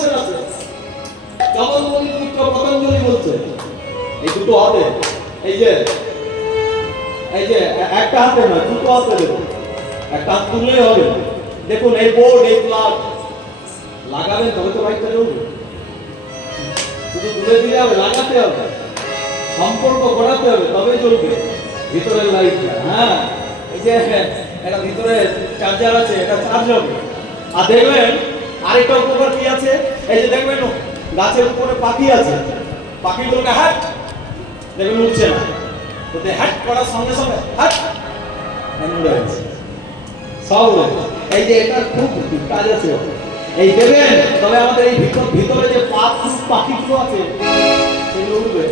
Medicine আছে। জগন্মণি পুত্র পতঞ্জলি বলছে এই দুটো হাতে, এই যে একটা হাতে নয়, দুটো হাতে দেখুন, একটা হাত তুললেই হবে। দেখুন এই বোর্ড, এই প্লাগ লাগাবেন তবে তো লাইটটা জ্বলবে। শুধু তুলে দিলে হবে, লাগাতে হবে, সম্পর্ক করাতে হবে, তবে জ্বলবে ভিতরের লাইটটা। হ্যাঁ, এই যে এটা ভিতরে চার্জার আছে, এটা চার্জ হবে। আর দেখবেন আরেকটা উপকার কি আছে, এই যে দেখবেন গাছের উপরে পাখি আছে, পাখিগুলোকে হাট দেখবেন উঠছে না, ওতে হাট করার সঙ্গে সঙ্গে হাট উড়ে গেছে সব উড়ে গেছে। এই যে এটা খুব কাজ আছে, এই দেবেন তবে আমাদের এই ভিতরে যে পাখিগুলো আছে সেগুলো উঠবে।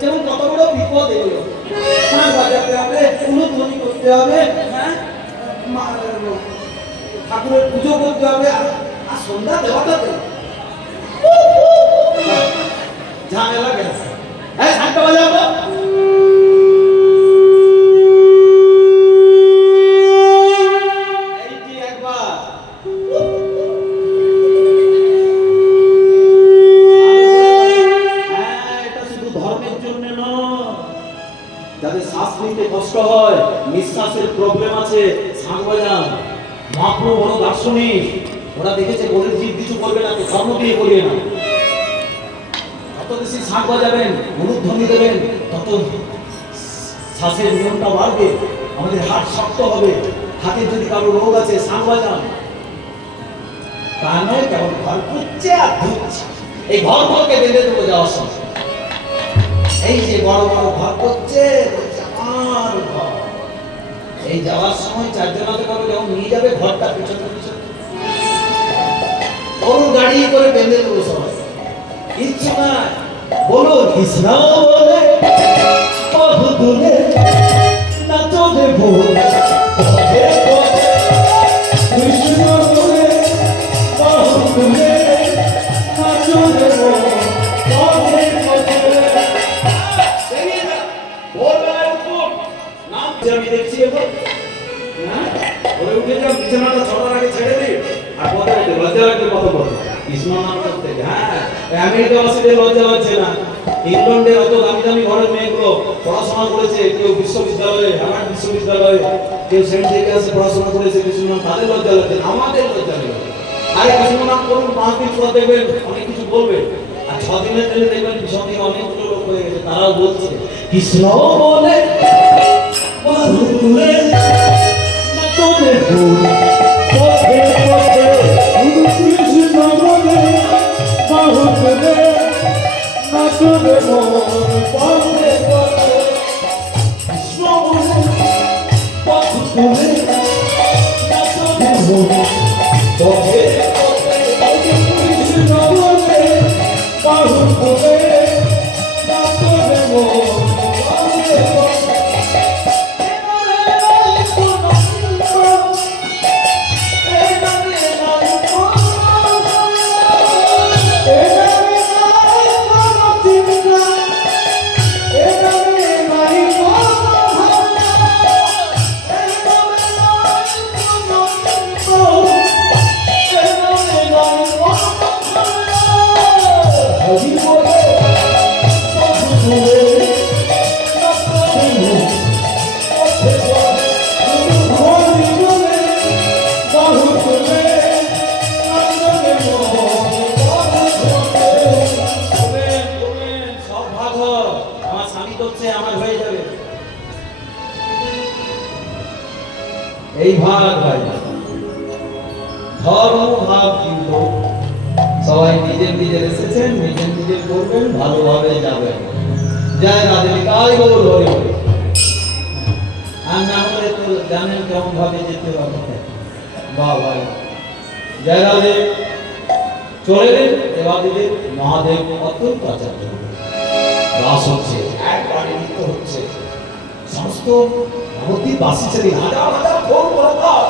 যেমন কত বড় বিপদ এলো, বাজাতে হবে, উলুধ্বনি করতে হবে, হ্যাঁ ঠাকুরের পুজো করতে হবে, আর সন্ধ্যা দেওয়াটাতে ঝামেলা গেছে। হ্যাঁ, ঘন্টা বাজাবো, এইটি একবার যাদের শ্বাস নিতে কষ্ট হয়, নিঃশ্বাসের প্রবলেম আছে, শাঁখ বাজান। মহাপ্রভু বড় দার্শনিক, ওরা দেখেছে গরিব জীব কিছু করবে না, তো ধর্ম দিয়ে করিয়ে না। যত বেশি শাঁখ বাজাবেন, উলুধ্বনি দেবেন, তত শ্বাসের নিয়মটা বাড়বে, আমাদের হাত শক্ত হবে। হাতে যদি কারো রোগ আছে, শাঁখ বাজান। তা নয় কেবল ঘর পুচ্ছে আর ধুচ্ছে, এই ঘরকে বেঁধে দেবো যাওয়ার সময়। এই যে বড় বড় ঘর করছে, আমার ঘর, এই যাওয়ার সময় চারজনাতে করে যখন নিয়ে যাবে ঘরটা পিছনে পিছনে ওর গাড়ি করে বেঁধে দেবো সবাই। ইচ্ছা না বলো কৃষ্ণ বলে বহু দূরে নাচো দেবো, কৃষ্ণ বলে বহু দূরে নাচো দেবো। আমি দেখছি ওরে উঠে যাও, বিছানাটা ছটার আগে ছেড়ে দিই আর কথা বলতে লজ্জা লাগবে, কত বড় কৃষ্ণ নাম করতে। হ্যাঁ, আমেরিকাবাসীদের লজ্জা লাগছে না, ইংল্যান্ডের অত দামি দামি ঘরের মেয়েগুলো পড়াশোনা করেছে, কেউ বিশ্ববিদ্যালয়ে, হার্ভার্ড বিশ্ববিদ্যালয়ে, কেউ সেন্ট জেভিয়ার্সে পড়াশোনা করেছে, কৃষ্ণ নাম, তাদের লজ্জা লাগছে, আমাদের লজ্জা নেই। আরে কৃষ্ণ নাম করুন, 5 দিন পর দেখবেন অনেক কিছু বলবে, আর 6 দিনের জন্য দেখবেন পিছন দিকে অনেকগুলো লোক হয়ে গেছে, তারাও বলছে কৃষ্ণ বলে বহু দূরে নাচো দেবো, পথে পথে কৃষ্ণ বলে বহু দূরে নাচো দেবো, পথে পথে কৃষ্ণ বলে বহু দূরে নাচো দেবো, পথে পথে কৃষ্ণ বলে বহু দূরে নাচো দেবো, পথে পথে। এই ভাগ ভাই ধর্ম ভাব, কিন্তু সবাই নিজের নিজের এসেছেন, নিজের নিজের করবেন, ভালোভাবে যাবেন। জয় রাধে, কাই গৌর হরি হরি। আর না হলে তো জানেন কেমন ভাবে যেতে হবে। বাহ ভাই, জয় রাধে। চলে গেলেন দেবাদিদেব মহাদেব অত্যন্ত আচার্য রাস হচ্ছে, একবারে নৃত্য হচ্ছে, সমস্ত নবদ্বীপ বাসি ছেলে হাজার হাজার ফোন করতাম,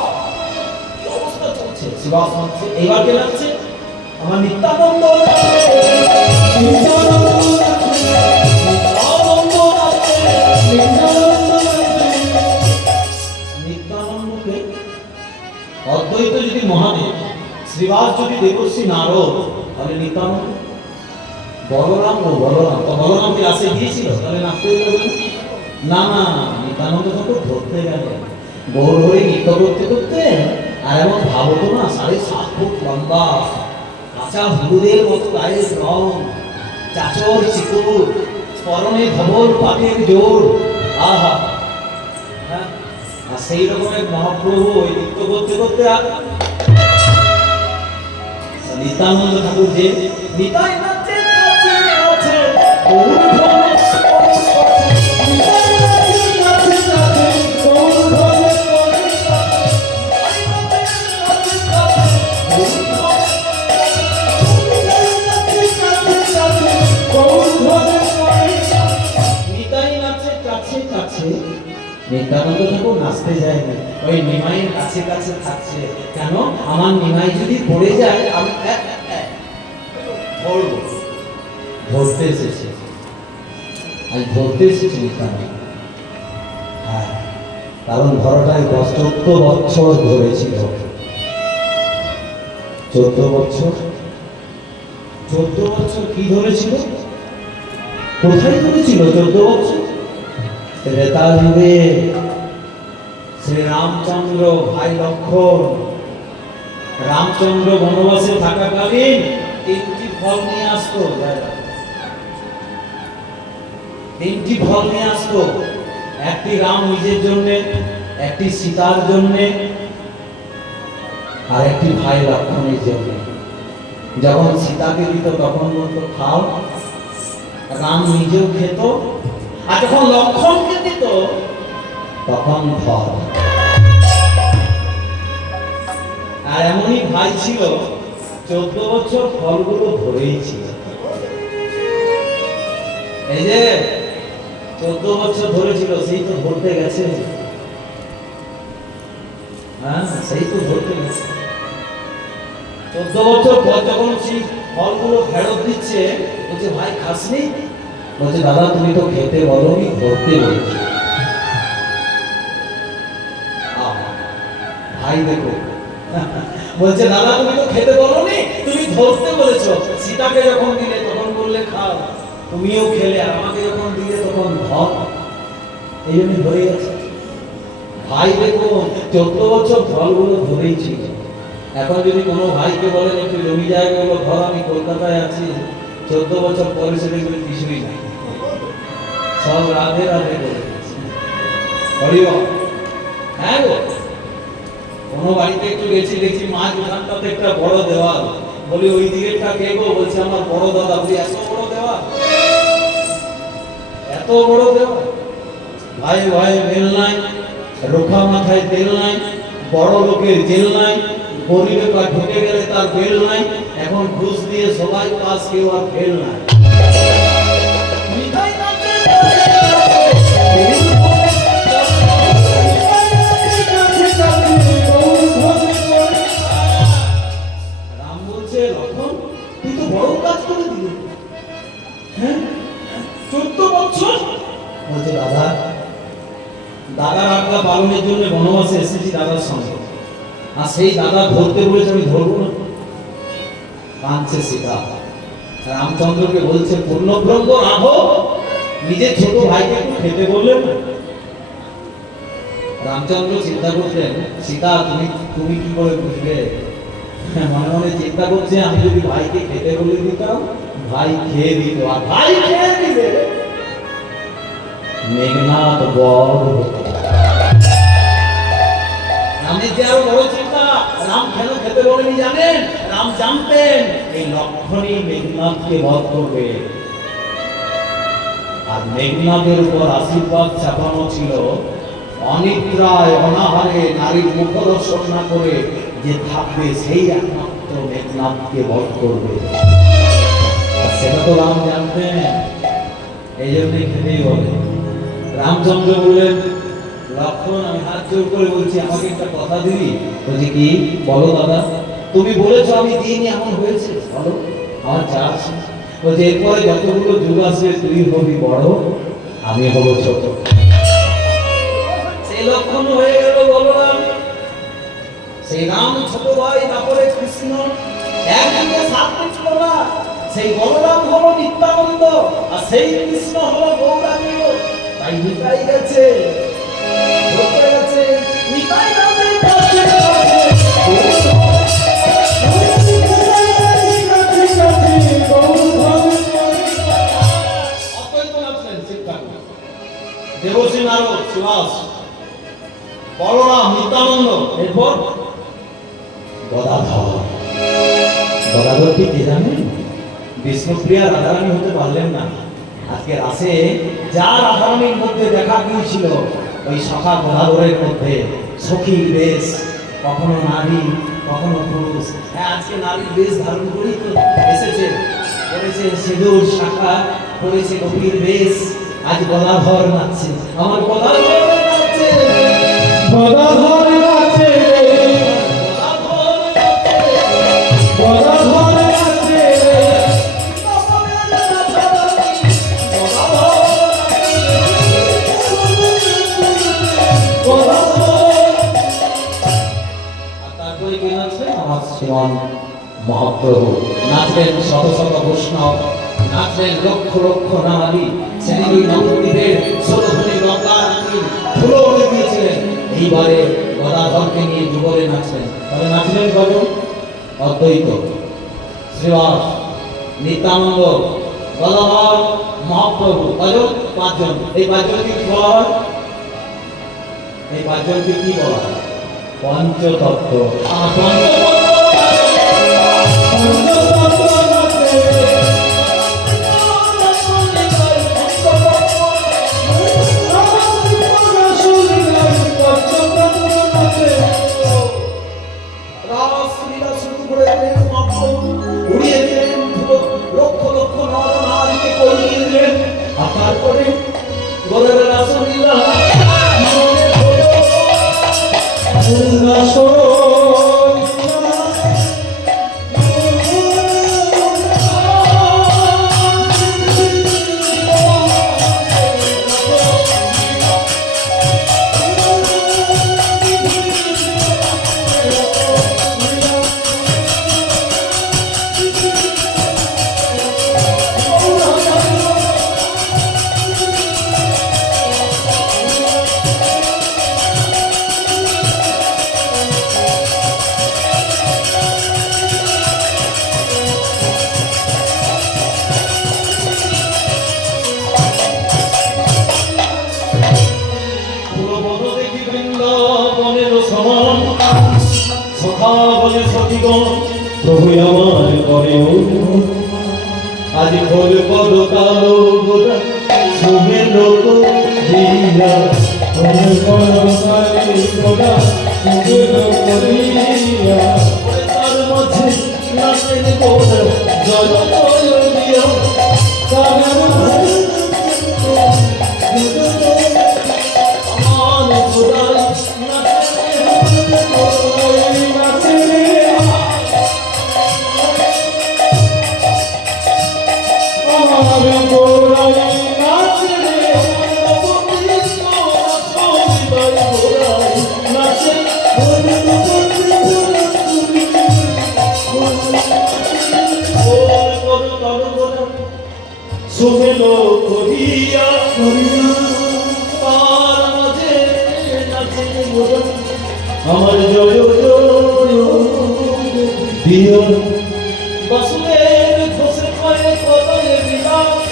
কি অবস্থা চলছে, শিবাস হচ্ছে। এবার কে লাগছে? আমার নিত্যানন্দ লাগছে, নিত্যানন্দ লাগছে, নিত্যানন্দ লাগছে, নিত্যানন্দ লাগছে। নিত্যানন্দকে অদ্বৈত যদি মহাদেব, শ্রীবাস যদি দেবশ্রী নারদ, তাহলে নিত্যানন্দ। বলরাম ও বলরাম, তো বলরাম কি আসে গিয়েছিল, তাহলে নাচতে হবে না? না, নিত্যানন্দ তখন ধরতে গেলে গৌর হয়ে নৃত্য করতে করতে, আর এমন ভাবতো না 7.5 ফুট লম্বা, কাঁচা হলুদের মতো গায়ের রং, চাচর চিকুর, পরনে ধবল পাটের জোর, আহা। হ্যাঁ, আর সেই রকমের মহাপ্রভু ওই নৃত্য করতে করতে নিত্যানন্দ ঠাকুর যে নিতাই নাচে নাচে নাচে গৌর ধরে নিত্যানন্দ ঠাকুর নাচতে যায় না, ওই নিমাইয়ের কাছে কাছে থাকছে। কেন? আমার নিমাই যদি পড়ে যায় আমি ধরবো, ধরতে এসেছে, আজ ধরতে এসেছে নিত্যানন্দ। হ্যাঁ, কারণ ধরাটাই 14 বছর ধরেছিল, 14 বছর। 14 বছর কি ধরেছিল? কোথায় ধরেছিল 14 বছর? ত্রেতা যুগে শ্রী রামচন্দ্র ভাই লক্ষণ, রামচন্দ্র বনবাসে থাকাকালীন 3টি ফল নিয়ে আসতো, 3টি ফল নিয়ে আসতো। একটি রাম নিজের জন্য, একটি সীতার জন্য, আর একটি ভাই লক্ষণের জন্য। যখন সীতাকে দিত তখন বলতো খাও, রাম নিজেও খেত, আর যখন লক্ষণকে দিত তখন ফল। আর এমনই ভাই ছিল, 14 বছর ফলগুলো ধরেই ছিল। এই যে 14 বছর ধরেছিল, সেই তো ধরতে গেছে। হ্যাঁ, সেই তো ধরতে গেছে। 14 বছর পর যখন সেই ফলগুলো ফেরত দিচ্ছে, বলছে ভাই খাসনি? বলছে দাদা তুমি তো খেতে বলোনি, ধরতে বলছো। ভাই দেখো, বলছে দাদা তুমি তো খেতে বলোনি, তুমি ধরতে বলেছো। সীতাকে যখন দিলে তখন বললে খাও, তুমিও খেলে, আর আমাকে যখন দিলে তখন ধর। এই জন্য ধরে গেছে। ভাই দেখো 14 বছর ফলগুলো ধরেই ছিল। এখন যদি কোনো ভাইকে বলেন একটু জমি জায়গাগুলো ধর, আমি কলকাতায় আছি, 14 বছর পরে সেগুলো কিছুই নাই, সব রাধে রাধে করে দিচ্ছে। হ্যাঁ গো, কোনো বাড়িতে একটু গেছি, দেখছি মাছ উঠানটাতে একটা বড় দেওয়াল, বলি ওই দিকেরটা কে গো? বলছে আমার বড় দাদা। বলি এত বড় দেওয়াল, এত বড় দেওয়াল? ভাই ভাই মেল নাই, রোখা মাথায় তেল নাই, বড় লোকের জেল নাই, গরিবে পা ঢুকে গেলে তার বেল নাই, এখন ঘুষ দিয়ে সবাই পাস, কেউ আর ফেল নাই। রাম বলছে লক্ষণ তুই তো বড় কাজ করে দিলি, হ্যাঁ 14 বছর। বলছে দাদা, দাদার আজ্ঞা পালনের জন্য বনবাসে এসেছি দাদার সঙ্গে, আর সেই দাদা ধরতে বলেছে, আমি ধরবো না। কাঁদছে সীতা। রামচন্দ্রকে বলছে পূর্ণব্রহ্ম রাঘব, নিজের ছোট ভাইকে একটু খেতে বললেন না। রামচন্দ্র চিন্তা করলেন, সীতা তুমি কি করে বুঝবে? মনে মনে চিন্তা করছে, আমি যদি ভাইকে খেতে বলে দিতাম, ভাই খেয়ে দিত, আর ভাই খেয়ে দিবে মেঘনাথ বড় হতো। রামের যে আরো বড় চিন্তা, রাম কেন খেতে বলেনি জানেন? রাম জানতেন এই লক্ষণই মেঘনাথকে বধ করবে, আর মেঘনাথের উপর আশীর্বাদ চাপানো ছিল, অনিদ্রায় অনাহারে নারীর মুখ দর্শন না করে যে থাকবে সেই একমাত্র মেঘনাথকে বধ করবে। সেটা তো রাম জানতেন, এই জন্যই খেতেই বলে। রামচন্দ্র বললেন লক্ষণ আমি হাত জোর করে বলছি আমাকে একটা কথা দিবি? বলছি কি? বলো দাদা। তুমি বলেছো আমি দিইনি, এমন হয়েছে? বলো, আমার যা আছে। বলছে এরপরে যতগুলো যুগ আসবে তুই হবি বড়, আমি হব ছোট। সেই লক্ষণ হয়ে গেল বলরাম। সেই রাম ছোট ভাই, তারপরে কৃষ্ণ, একদিকে সাথ ছিল না। সেই বলরাম হলো নিত্যানন্দ, আর সেই কৃষ্ণ হলো গৌরাঙ্গ। তাই নিতাই গেছে, ধরতে গেছে, নিতাই নামে কাছে দেবশ্রী নারদ, সুভাষ, বলরাম, নিত্যানন্দ, এরপর গদাধর। গদাধর কি কে জানেন? বিষ্ণুপ্রিয়া রাধারানী হতে পারলেন না। আজকে রাসে যা রাধারানীর মধ্যে দেখা গিয়েছিল, ওই সখা গদাধরের মধ্যে সখীর বেশ, কখনো নারী কখনো পুরুষ। হ্যাঁ, আজকে নারীর বেশ ধারণ করেই তো এসেছে, করেছে সিঁদুর শাখা, করেছে গভীর বেশ। আজ গদাধর নাচছে, আমার গদাধর নাচছে, গদাধর নাচছে, গদাধর নাচছে, তারপরে কে নাচবে? আমার শ্রীমান মহাপ্রভু নাচবেন, শত শত বৈষ্ণব নাচবেন, লক্ষ লক্ষ নারী। সেদিন ওই নবদ্বীপের ষোলধনী গঙ্গা রানী ফুলো উড়ে দিয়েছিলেন। এইবারে গদাধরকে নিয়ে যুগলে নাচবেন। তবে নাচলেন কজন? অদ্বৈত, শ্রীবাস, নিত্যানন্দ, গদাধর, মহাপ্রভু। কজন? পাঁচজন। এই পাঁচজনকে কি বলা হয়? এই পাঁচজনকে কি বলা হয়? পঞ্চতত্ত্ব। তারপরে গোলের রাসলীলা প্রভু আমার করে আজ খোল পদ কালো গোলা সুমে লোক দিয়া খোল পদ কালো গোলা সুমে লোক দিয়া তার মাঝে নাচেন গোলা জয় জয় দিয়া তার মাঝে আন খোদাই সুমেলো করিয়া তার মাঝে নাচে মোরা আমার জয় জয় দিও বাসুদেব ঘোষে পায়ে কদয়ে বিলাস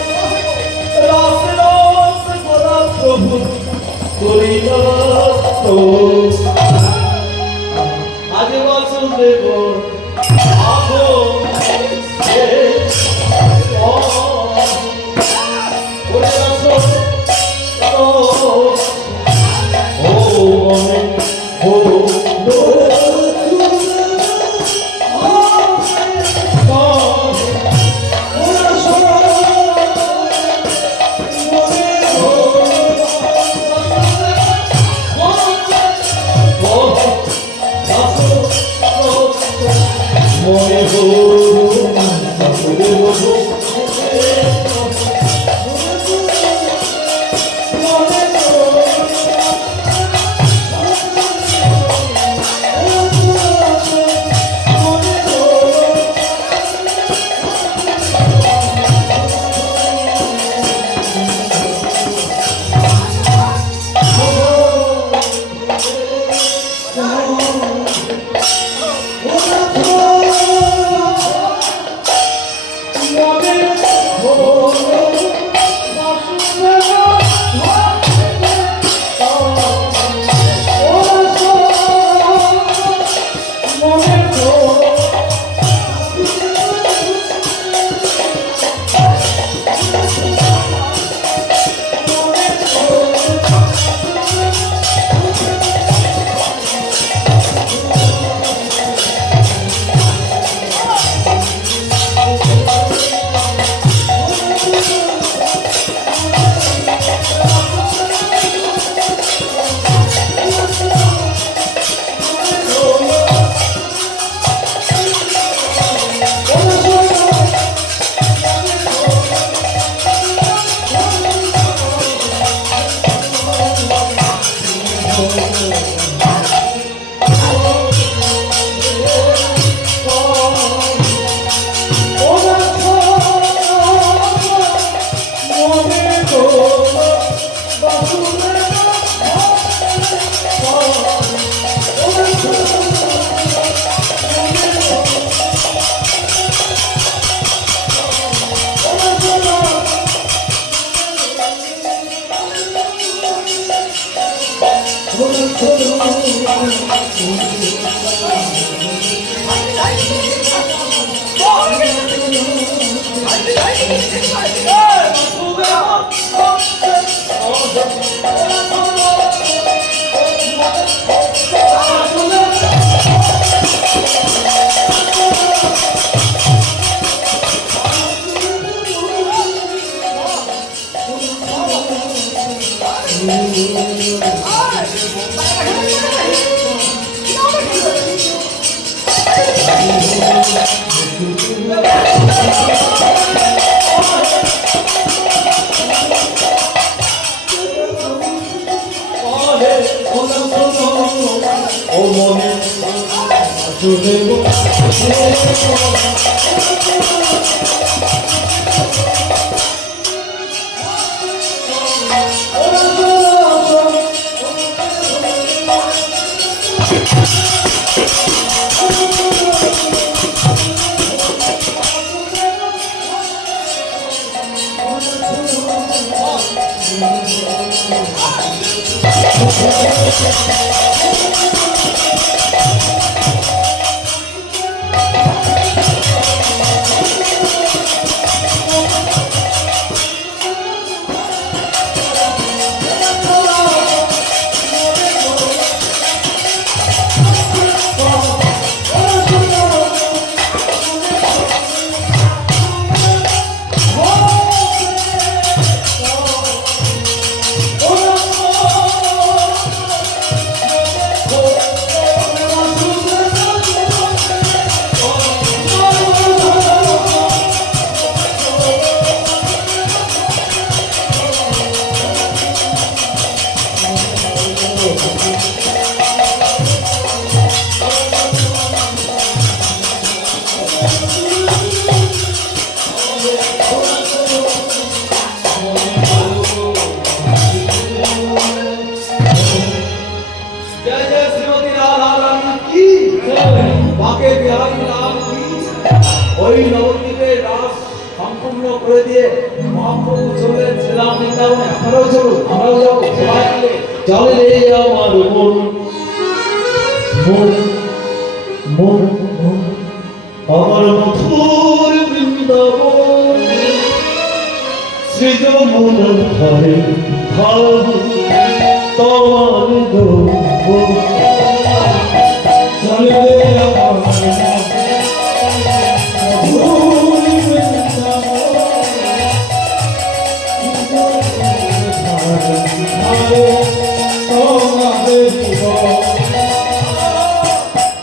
রাস রাস গোরা প্রভু করিলা তো আজ বাসুদেব আহো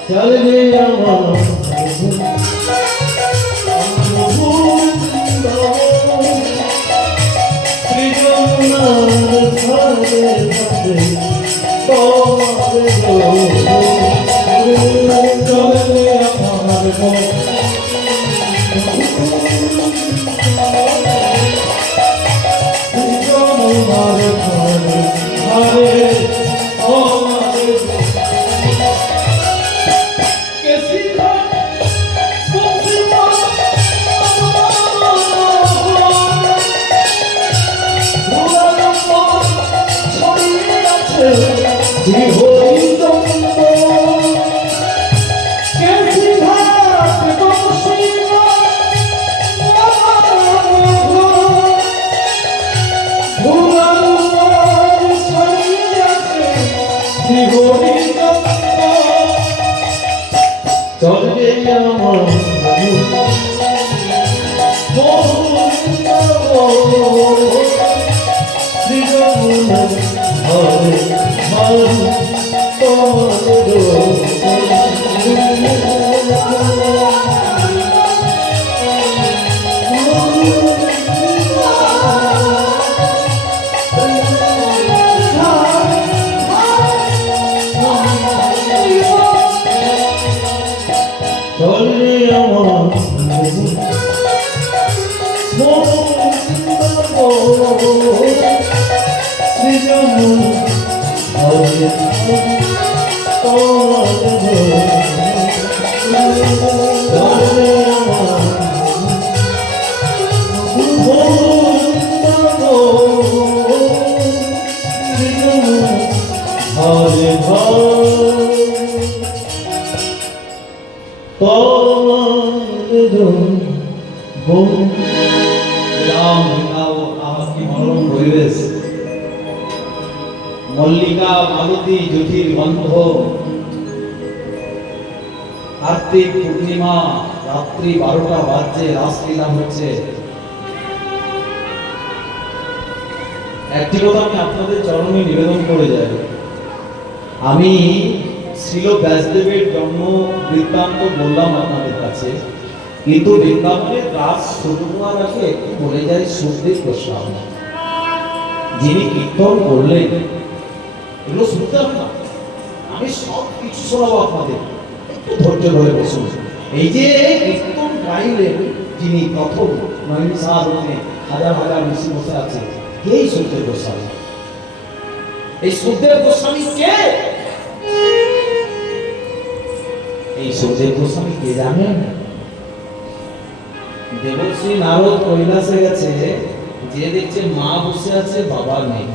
Chale মল্লিকা মালতী জ্যোতির গন্ধ, কার্তিক পূর্ণিমা, রাত্রি 12টা বাজছে, রাসলীলা হচ্ছে। একটি কথা আমি আপনাদের চরণে নিবেদন করে যাই, আমি শ্রীল ব্যাসদেবের জন্ম বৃত্তান্ত বললাম আপনাদের কাছে, কিন্তু বৃন্দাবনের রাস শুরু হওয়ার আগে একটু বলে যায় সুখদেব গোস্বামী, যিনি কীর্তন করলেন। এগুলো শুনতে হবে না, আমি সব কিছু শোনাবো আপনাদের, একটু ধৈর্য ধরে বসুন। এই যে কীর্তন গাইলেন যিনি প্রথম নৈমিষারণ্যে হাজার হাজার ঋষি বসে আছে, এই সুখদেব গোস্বামী। এই সুখদেব গোস্বামী কে? এই সুখদেব গোস্বামী কে জানেন? দেবশ্রী নারদ কৈলাসে গেছে, যে দেখছে মা বসে আছে, বাবা নেই।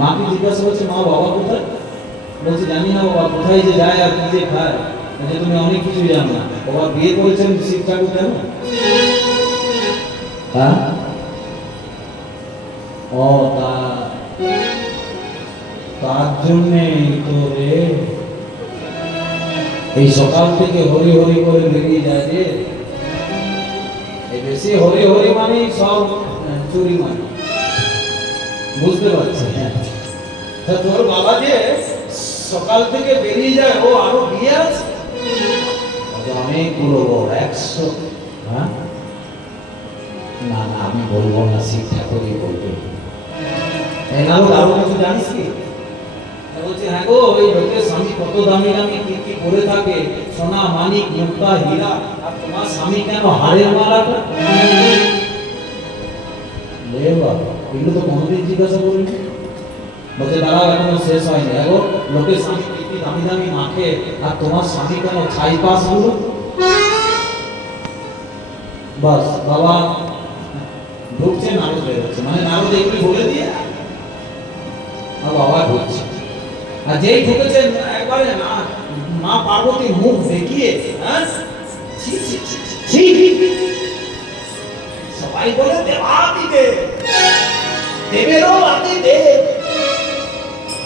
মাকে জিজ্ঞাসা করছে, মা বাবা কোথায়? বলছে জানি না বাবা, কোথায় যে যায় আর কি যে খায়, যে তুমি অনেক কিছু জানো না। বাবা বিয়ে করেছেন শিব ঠাকুর কেন? হ্যাঁ, ও তার জন্যে তো রে এই সকাল থেকে হরি হরি করে বেরিয়ে যায় যে, এই বেশি হরি হরি মানে সব চুরি মানে, বুঝতে পারছি। হ্যাঁ, তোর বাবা যে সকাল থেকে বেরিয়ে যায়, ও আরো বিয়ে আছে অনেকগুলো, 100। হ্যাঁ, না না আমি বলবো না, শিব ঠাকুরই বলবে। আরো কিছু জানিস কি? বলছে হ্যাঁ গো, ওই লোকের স্বামী কত দামি দামি কি কি করে থাকে, সোনা মানিক মুক্তা হীরা, আর তোমার স্বামী কেন হাড়ের মালাটা? এগুলো তো কোনোদিন জিজ্ঞাসা করিনি। বলছে দাঁড়াও, এখনো শেষ হয়নি। দেখো লোকের স্বামী কি কি দামি দামি মাখে, আর তোমার স্বামী কেন ছাই পাস গুলো? বাস বাবা ঢুকছে, নারদ বেরোচ্ছে, মানে নারদ এগুলি বলে দিয়ে বাবা ঢুকছে। আর যেই ঢুকেছেন একবারে না মা পার্বতী মুখ দেখিয়ে, সবাই বলে দেবাদিদেব, দেবেরও আদিদেব।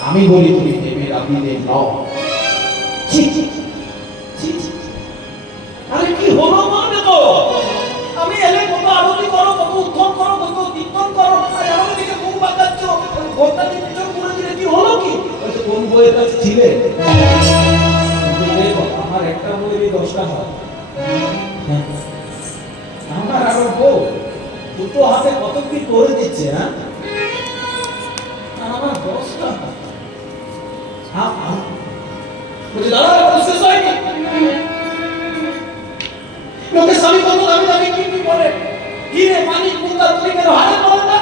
আমি বলি তুমি দেবের আদিদেব নও। আরে কি হলো মানে তো, আমি এলে কত আরতি করো, কত উত্তম করো, কত কীর্তন করো, আর আমাকে দিকে মুখ বাঁকাচ্ছ, ঘরটাকে পিছন করে দিলে কি হলো? কি কোন বইয়ের কাছে ছিলে? আমার একটা বইয়েরই 10টা হয়, আমার আরো বউ দুটো হাতে কত কি করে দিচ্ছে। হ্যাঁ, আমার 10টা হ্যাঁ বলছে দাদা এখন শেষ হয়নি। লোকের স্বামী কত দামি দামি কি কি বলে, কি রে মানিক মুক্তা তুই কেন হারের মালাটা?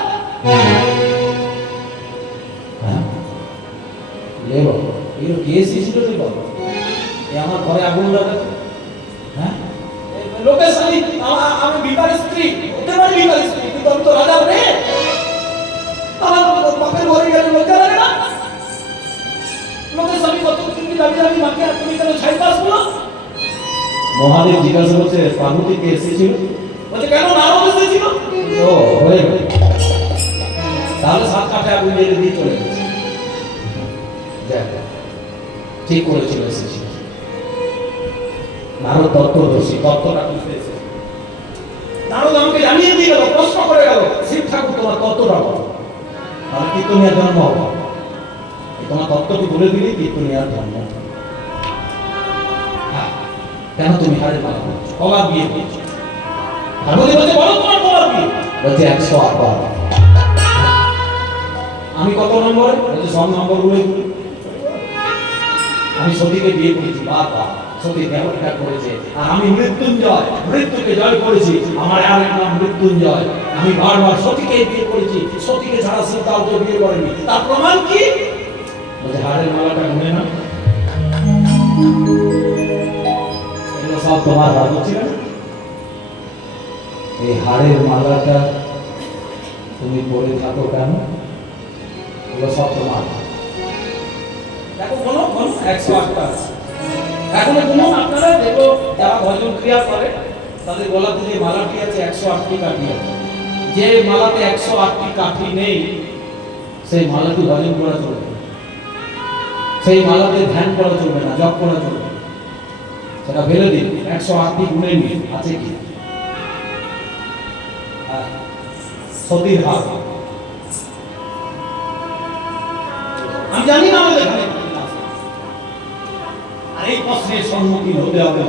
হ্যাঁ লে বাবা এই কে এসেছিল রে বাবা, এই আমার ঘরে আগুন লাগাতে। হ্যাঁ লোকের স্বামী আমি বিকার স্ত্রী হতে পারি, বিকার স্ত্রী কিন্তু আমি তো রাজা রে, আমার বাপের ঘরে গেলে লজ্জা লাগে না? লোকের স্বামী কত কি দাবি দাবি মাকে আর তুমি কেন ছাই পাস বলো? মহাদেব জিজ্ঞাসা করছে পার্বতী কে এসেছিল? বলছে কেন নারদ এসেছিল। ও হয়ে গেল, তাহলে 7 কাঠে আগুন জ্বেলে দিয়ে চলে গেছে। দেখ ঠিক করেছিল এসেছিল। নারদ তত্ত্বদর্শী, তত্ত্বটা বুঝতে এসেছে। নারদ আমাকে জানিয়ে দিয়ে গেল, প্রশ্ন করে গেল শিব ঠাকুর তোমার তত্ত্বটা বলো, তাহলে কীর্তনিয়ার জন্ম হবে। তোমার তত্ত্বটি বলে দিলে কীর্তনিয়ার জন্ম। হ্যাঁ কেন তুমি হারের মালা করছো, কবার বিয়ে দিয়েছো? পার্বতী বলছে বলো তোমার কবার বিয়ে? বলছে 108 বার। আমি কত নম্বরে? বলছে সব নম্বরগুলোই বলি। আমি সতীকে বিয়ে করেছি বারবার, সতী দেহত্যাগ করেছে, আর আমি মৃত্যুঞ্জয়, মৃত্যুকে জয় করেছি, আমার আরেক নাম মৃত্যুঞ্জয়। আমি বারবার সতীকে বিয়ে করেছি, সতীকে ছাড়া শিব কাউকে বিয়ে করেনি, তার প্রমাণ কি? বলছে হারের মালাটা গুনে না, এগুলো সব তোমার হাত ছিল না? এই হারের মালাটা তুমি পরে থাকো কেন? এগুলো সব তোমার। দেখো কোনো 108টা আছে এখনো গুনুন আপনারা, দেখো যারা ভজন ক্রিয়া করে তাদের গলাতে যে মালাটি আছে 108টি কাঠি আছে। যে মালাতে 108টি কাঠি নেই সেই মালাটি ভজন করা চলবে না, সেই মালাতে ধ্যান করা চলবে না, জপ করা চলবে না। সেটা ফেলে দিন, 108টি গুণে নিন আছে কি? সতীর হাত আমি জানি না আমাদের এখানে, আর এই প্রশ্নের সম্মুখীন হতে হবে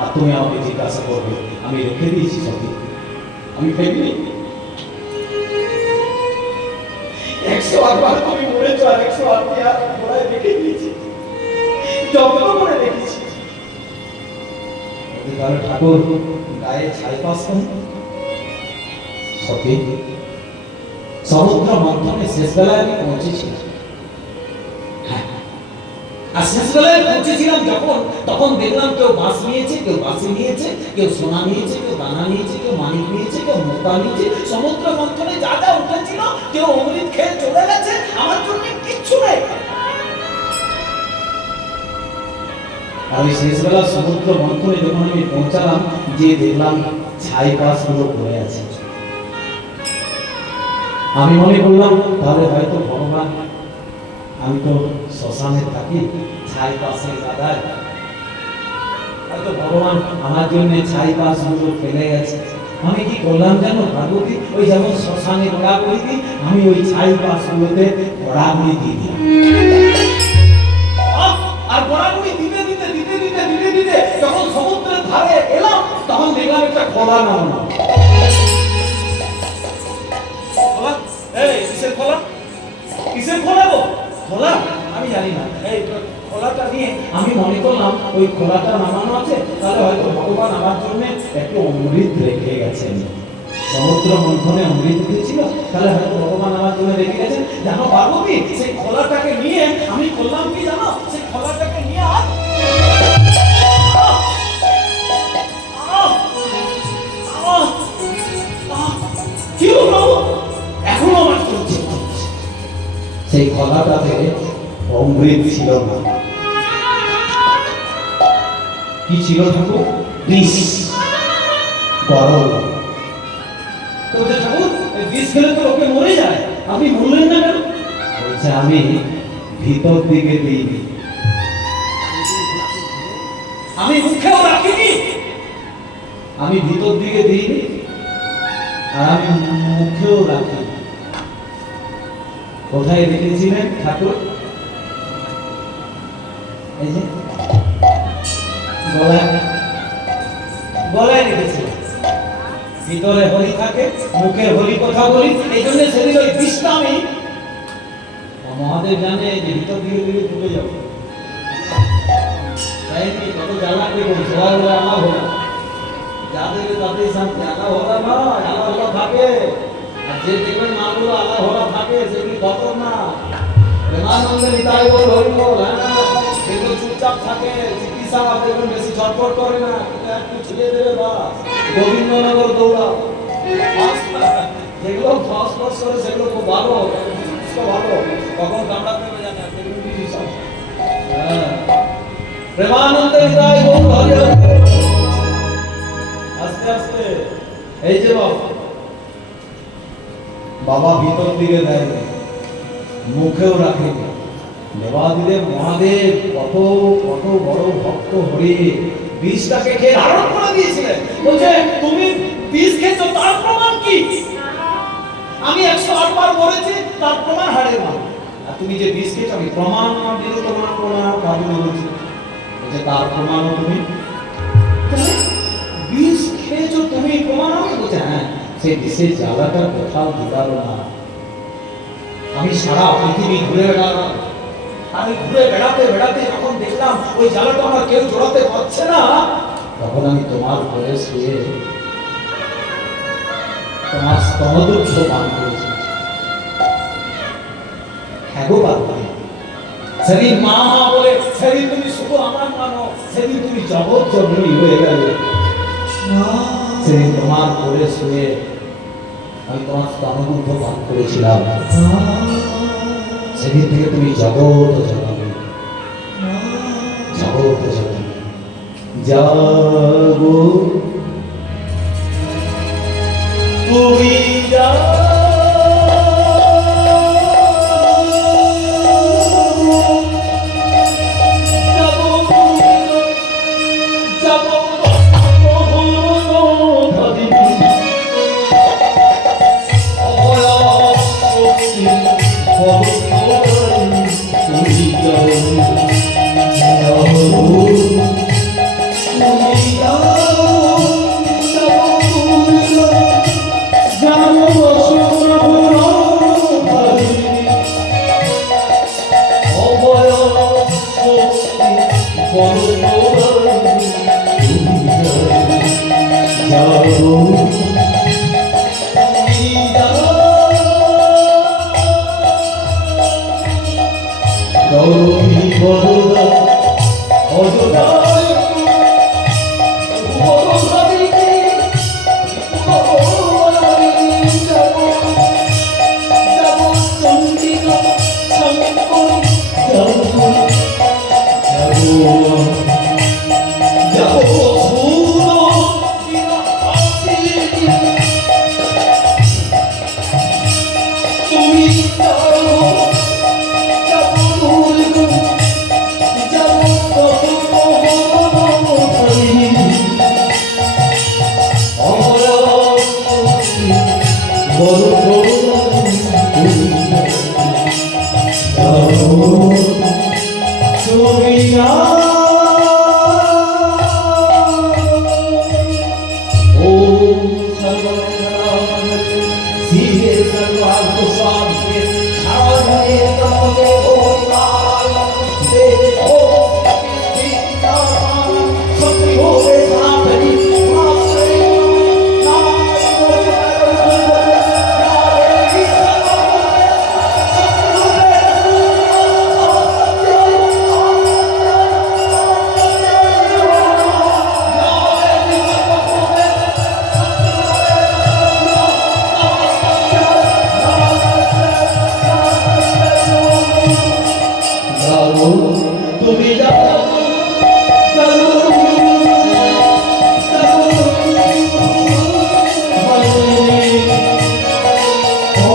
আর তুমি আমাকে জিজ্ঞাসা করবে আমি রেখে দিয়েছি সতী, আমি ফেলি 108 বার তুমি মরেছো আর 108 গোড়ায় রেখে দিয়েছি, যত্ন করে রেখেছি। তাহলে ঠাকুর গায়ে ছাই পাস সতী সমুদ্র মন্থনে শেষ বেলায় আমি পৌঁছেছিলাম। আর শেষ বেলায় পৌঁছেছিলাম যখন, তখন দেখলাম কেউ বাঁশ নিয়েছে, কেউ বাঁশি নিয়েছে, কেউ সোনা নিয়েছে, কেউ দানা নিয়েছে, কেউ মানিক নিয়েছে, কেউ মোটা নিয়েছে। সমুদ্র মন্থনে যা যা উঠেছিল কেউ অমৃত খেয়ে চলে গেছে, আমার জন্য কিচ্ছু নেই। আমি শেষ বেলা সমুদ্র মন্থনে যখন আমি পৌঁছালাম, যে দেখলাম ছাই পাশ গুলো পড়ে আছে, আমি মনে করলাম তাহলে হয়তো ভগবান, আমি তো শ্মশানে থাকি ছাই পাশে দাদায়, হয়তো ভগবান আমার জন্য ছাই পাশ গুলো ফেলে গেছে। আমি কি করলাম জানো পার্বতী, ওই যেমন শ্মশানে গোড়াগুড়ি দিই, আমি ওই ছাই পাশ গুলোতে গোড়াগুড়ি দিয়ে দিলাম। আর গোড়াগুড়ি দিতে দিতে দিতে দিতে দিতে দিতে যখন সমুদ্রের ধারে এলাম, তখন দেখলাম একটা খোলা নামলো। কিসের খোলা? কিসের খোলা গো? খোলা আমি জানি না। এই খোলাটা নিয়ে আমি মনে করলাম ওই খোলাটা নামানো আছে, তাহলে হয়তো ভগবান আমার জন্য একটু অমৃত রেখে গেছেন। সমুদ্র মন্থনে অমৃত দিয়েছিল, তাহলে হয়তো ভগবান আমার জন্য রেখে গেছেন। জানো পার্বতী, সেই খোলাটাকে নিয়ে আমি করলাম কি জানো, সেই খোলাটাকে নিয়ে কি হলো এখনো আমার চলছে। সেই খোলাটাতে অমৃত ছিল না, কি ছিল ঠাকুর? বিষ, গরম। ঠাকুর বিষ খেলে তো লোকে মরে যায়, আপনি বললেন না কেন? বলছে আমি ভিতর দিকে দিইনি, আমি মুখেও রাখিনি, আমি ভিতর দিকে দিইনি আর আমি মুখেও রাখিনি। কোথায় রেখেছিলেন ঠাকুর? এই যে গলায় রেখেছিলেন। ভিতরে হলি থাকে, মুখে হলি কথা বলি, এই জন্য সেদিন ওই বিষটা আমি মহাদেব জানে যে ভিতর ধীরে ধীরে ঢুকে যাবে, তাই কি কত জ্বালা করে সবাই বলে আল্লাহ ভোলা, যা দেবে তাতেই শান্তি। আল্লাহ ভোলা নয়, আল্লাহ ভোলা থাকে। আর যে দেখবেন মাগুলো আল্লাহ ভোলা থাকে সেগুলি খতর না। প্রেমানন্দে নিতাই বল হরি বল, হ্যাঁ যেগুলো চুপচাপ থাকে, চিকিৎসা দেখবেন বেশি ছটফট করে না, কিন্তু একটু ছুঁয়ে দেবে বাস গোবিন্দনগর দৌড়া। যেগুলো ফস ফস করে সেগুলো খুব ভালো, ভালো কখন কামড়াতে হবে জানে না, সেগুলো কি বিষয়। হ্যাঁ প্রেমানন্দে নিতাই বল হরি বল। আস্তে আস্তে এই যে বাবা ভিতর দিকে দেয়, মুখেও রাখে। দেবাদিদেব মহাদেব কত কত বড় ভক্ত হরি বিষটাকে খেয়ে ধারণ করে দিয়েছিলেন। বলছে তুমি বিষ খেয়েছো, তার প্রমাণ কি? আমি 108 বার মরেছি, তার প্রমাণ হাড়ের মার। আর তুমি যে বিষ খেয়েছো, আমি প্রমাণ দিলে তোমার প্রমাণ পাবো না বলছি। বলছে তার প্রমাণও তুমি বিষ খেয়েছো, তুমি প্রমাণ আমি? বলছে হ্যাঁ, সেই বিষের জ্বালাটা কোথাও দিদারো না। আমি সারা পৃথিবী ঘুরে বেড়ালাম, আমি ঘুরে বেড়াতে বেড়াতে যখন দেখলাম ওই জ্বালাটা আমার কেউ জোড়াতে পারছে না, তখন আমি তোমার ঘরে শুয়ে তোমার স্তনদুগ্ধ পান করেছি। হ্যাঁ গো বাবা, সেদিন মা মা বলে সেদিন তুমি শুধু আমার মানো, সেদিন তুমি জগৎ জননী হয়ে গেলে। সেদিন তোমার ঘরে শুয়ে আমি তোমার স্তনদুগ্ধ পান করেছিলাম, সেদিন থেকে তুমি জগৎ জননী, জগৎ জননী। জাগো তুমি জাগো, Oh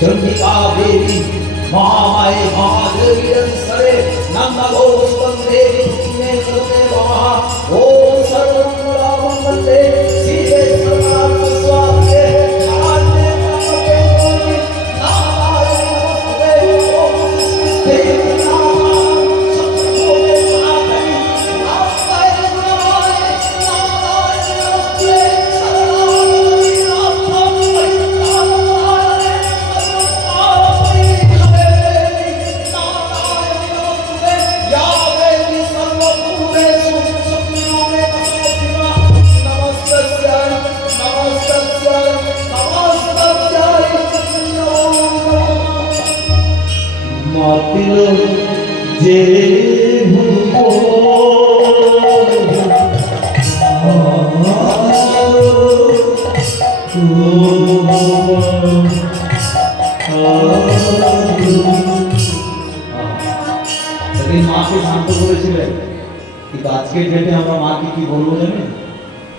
चंडिका देवी महामाये महादेवी सरे नंदो वंदे ने करते वहा ओम सर्वमंगल मंगले सीते सर्वार्थ स्वाहे आद्य नमते गोविंद नारायण नमस्ते ओम देवी नारायण सत्योगे साधि नारायण नारायण नमस्ते सर्वार्थ जे সেদিন মাকে শান্ত করেছিলেন, কিন্তু আজকের ডেটে আমরা মাকে কি বলবো জানেন?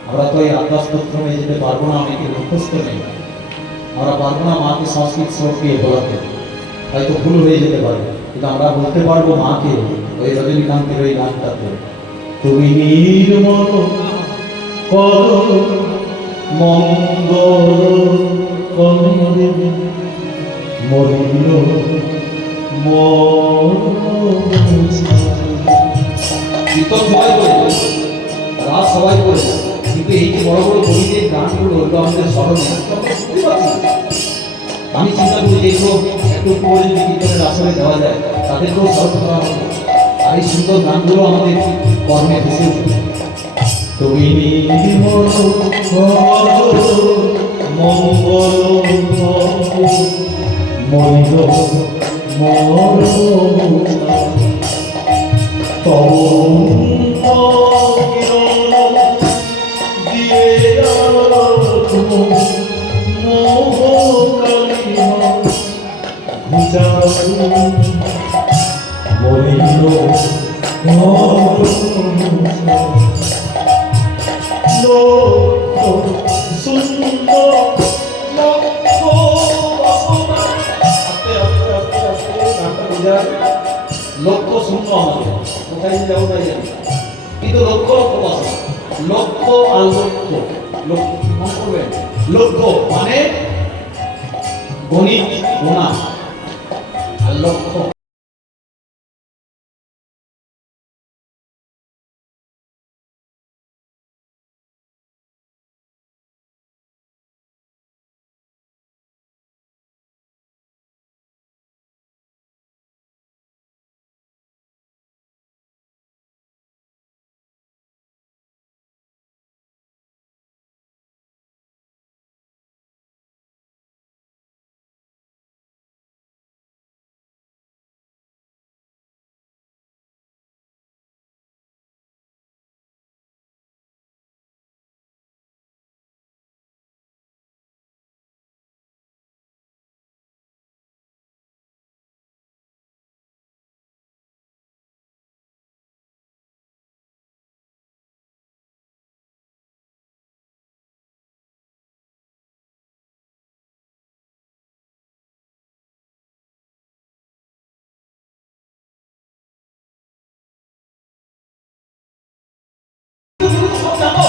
আমরা তো এই আত্মাস্তোত্রমে যেতে পারবো না, অনেকে মুখস্থ নেই, আমরা পারবো না মাকে সংস্কৃত শ্লোক দিয়ে বলাতে, হয়তো ভুল হয়ে যেতে পারে, কিন্তু আমরা বলতে পারবো মাকে ওই রজনীকান্তের ওই গানটাতে, তুমি নির্মল করো মঙ্গল করে মরিল কীর্তন সবাই করে, রাত সবাই করে, কিন্তু এই যে বড় বড় কবিদের গানগুলো ওগুলো আমাদের স্মরণে আমি চিন্তা করি যেগুলো একটু করে যদি কীর্তনের আসরে দেওয়া যায় তাদেরকেও স্মরণ করা হবে, আর এই সুন্দর গানগুলো আমাদের কর্মে ভেসে উঠবে। তুমি নির্মল মঙ্গল মরিল লক্ষ্য শূন্য আমাদের কোথায় যাবো তাই জানি, কিন্তু লক্ষ্য লক্ষ্য বাসনা, লক্ষ্য আর লক্ষ্য লক্ষ্য লক্ষ্য মানে গণিত গোনা, লক্ষ সব জানো।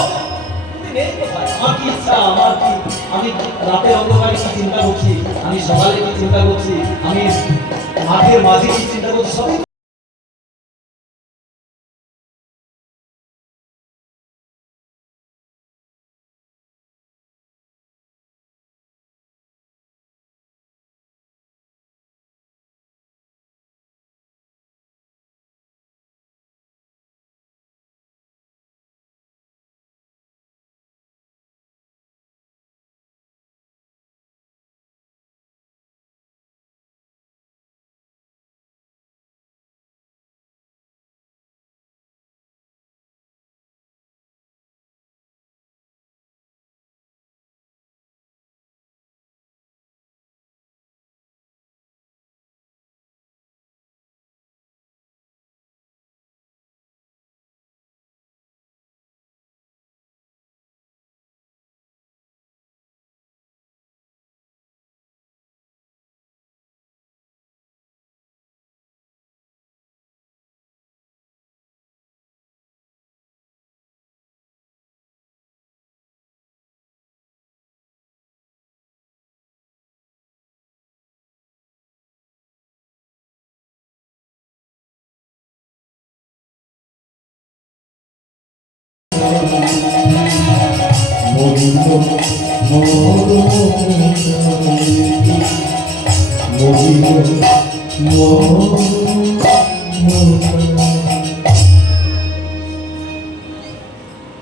তুমি নেই কোথায়? আমার কি ইচ্ছা, আমার কি, আমি রাতের অন্ধকারে কি চিন্তা করছি, আমি সকালে কি চিন্তা করছি, আমি মাঠের মাঝে কি চিন্তা করছি, সবই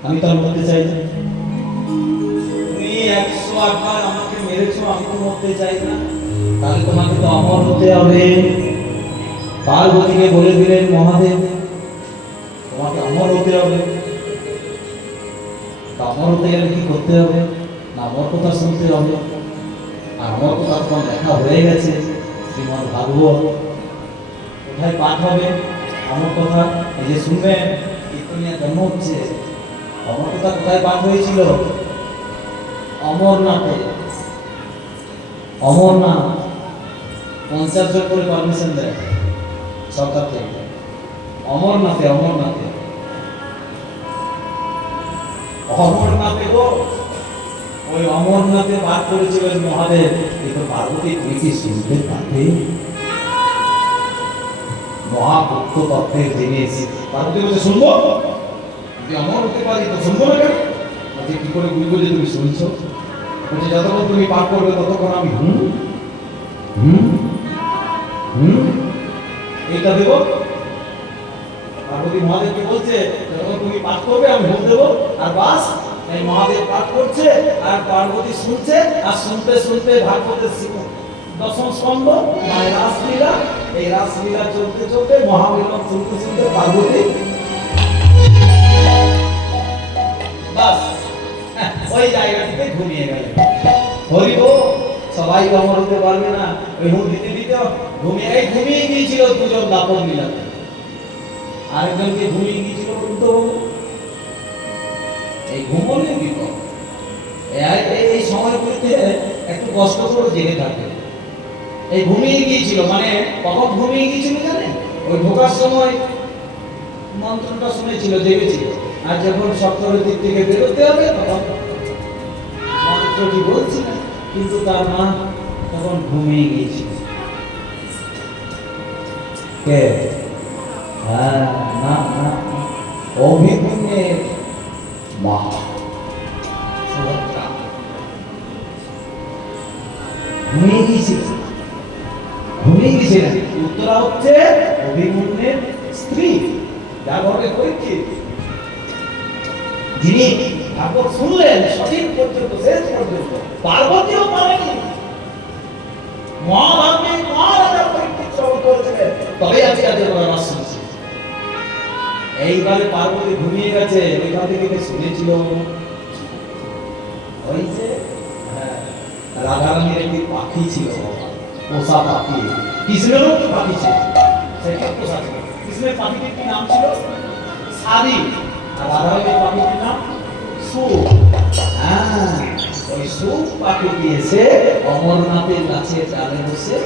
আমি তো আর মরতে চাই না। তুমি 108 বার আমাকে মেরেছো, আমি তো মরতে চাই না। তাহলে তোমাকে তো অমর হতে হবে। পার্বতীকে বলে দিলেন মহাদেব, তোমাকে অমর হতে হবে। অমর হতে গেলে কি করতে হবে? না আমার কথা শুনতে হবে। আর আমার কথা তোমার লেখা হয়ে গেছে শ্রীমদ্ ভাগবত। কোথায় পাঠ হবে আমার কথা? এই যে শুনবেন, কীর্তনিয়া জন্ম হচ্ছে। আমার কথা কোথায় পাঠ হয়েছিল? অমরনাথে। অমরনাথ 50 জন করে পারমিশন দেয় সরকার থেকে। অমরনাথে, অমরনাথে, অমরনাথে গো, ওই অমরনাথে পাঠ করেছিলেন মহাদেব। কিন্তু পার্বতী তুই কি শুনতে পাবে? মহাপুত্র তত্ত্বের জিনিস। পার্বতী বলছে শুনবো, যদি অমর হতে পারি তো শুনবো না কেন? বলছে কি করে বুঝবো যে তুমি শুনছো? বলছে যতক্ষণ তুমি পাঠ করবে ততক্ষণ আমি হুম হুম হুম এইটা দেবো। পার্বতী মহাদেবকে বলছে যতক্ষণ তুমি পাঠ করবে আমি হুম দেবো। আর বাস, এই মহাদেব পাঠ করছে আর পার্বতী শুনছে, আর শুনতে শুনতে ভাগবতের দশম স্কন্ধ মানে রাসলীলা, এই রাসলীলা চলতে চলতে মহামিলন শুনতে শুনতে পার্বতী বাস ওই জায়গাটিতে ঘুমিয়ে গেল। হরিব সবাই অমর হতে পারবে না। ওই হুম দিতে দিতে ঘুমিয়ে গিয়েছিল দুজন দাপন মিলাতে। আরেকজনকে ঘুমিয়ে গিয়েছিল উল্টো। এই ঘুমলেও বিপদ। এই সময়গুলিতে একটু কষ্ট করে জেগে থাকে। এই ঘুমিয়ে গিয়েছিল মানে কখন ঘুমিয়ে গিয়েছিল জানেন? ওই ঢোকার সময় মন্ত্রটা শুনেছিল, জেগেছিল। আর যখন সপ্তরের দিক থেকে বেরোতে হবে তখন মন্ত্রটি বলছিল, কিন্তু তার মা তখন ঘুমিয়ে গিয়েছিল। কে? হ্যাঁ, না না, অভিমন্যুর মা সুভদ্রা ঘুমিয়ে গিয়েছিলেন। ঘুমিয়ে গিয়েছিলেন। উত্তরা হচ্ছে অভিমন্যুর স্ত্রী, যার ঘরে পরীক্ষিত, যিনি ভাগবত শুনলেন সঠিক পর্যন্ত, শেষ পর্যন্ত। পার্বতীও পারেনি, মহাভাগ্যে মহারাজা পরীক্ষিত শ্রবণ করেছিলেন, তবে আজকে আমরা শুনছি। এইবারে পার্বতী ঘুমিয়ে গেছে, ওইখান থেকে কে শুনেছিল? ওই যে রাধারানীর একটি পাখি ছিল, পোষা পাখি, কৃষ্ণেরও একটি পাখি ছিল, সেটা পোষা ছিল। কৃষ্ণের পাখিটির কি নাম ছিল? সারি। আর রাধারানীর পাখিটির নাম সুখ। হ্যাঁ, ওই সুখ পাখিটি এসে অমরনাথের গাছের ডালে বসে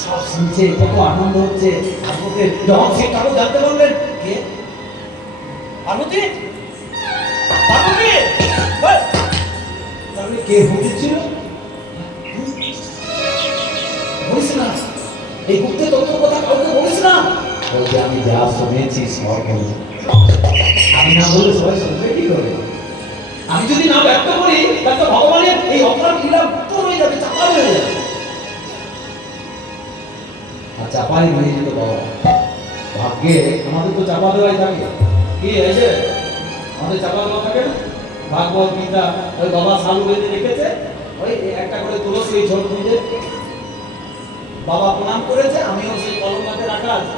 সব শুনছে, কত আনন্দ হচ্ছে। যখন সে কারো জানতে বললেন, কে? পার্বতী, পার্বতী, তাহলে কে হয়েছিল? বলিস না, এই গুপ্ত তত্ত্বের কথা কাউকে বলিস না। বলতে আমি যা শুনেছি সব বলি, আমি না বলে সবাই শুনবে কি করে? আমি যদি না ব্যক্ত করি তাহলে ভগবানের এই অপরাধ লীলা গুপ্ত হয়ে যাবে, চাপা হয়ে যাবে। আর চাপাই হয়ে যেত বাবা, ভাগ্যে আমাদের তো চাপা দেওয়াই থাকে। কি এই যে আমাদের চাপা দেওয়া থাকে না, ভাগবত গীতা, ওই বাবা সালু বেঁধে রেখেছে, ওই একটা করে তুলসী ওই ছোট নিজে বাবা প্রণাম করেছে, আমিও সেই কলম কাছে রাখা আছে।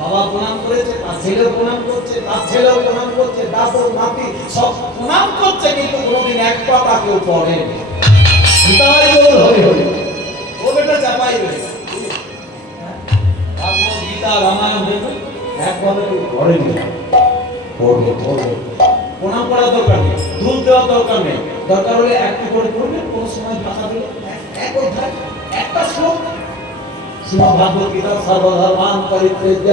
বাবা প্রণাম করেছে, তার ছেলেও প্রণাম করছে, তার ছেলেও প্রণাম করছে, দাদু নাতি সব প্রণাম করছে, কিন্তু কোনোদিন এক পাতা কেউ পড়ে ও বেটা চাপাই রয়েছে। ভাগবত গীতা রামায়ণ এক পাতা কেউ পড়ে নি, পড়বে পড়বে। প্রণাম করার দরকার নেই, দুধ দেওয়ার দরকার নেই, দরকার হলে একটু করে পড়বে, কোনো সময় ভাষা দিলে এক অধ্যায় একটা শ্লোক। শ্রীমদ্ ভাগবত গীতা সর্বধর্মান পরিত্যাজ্য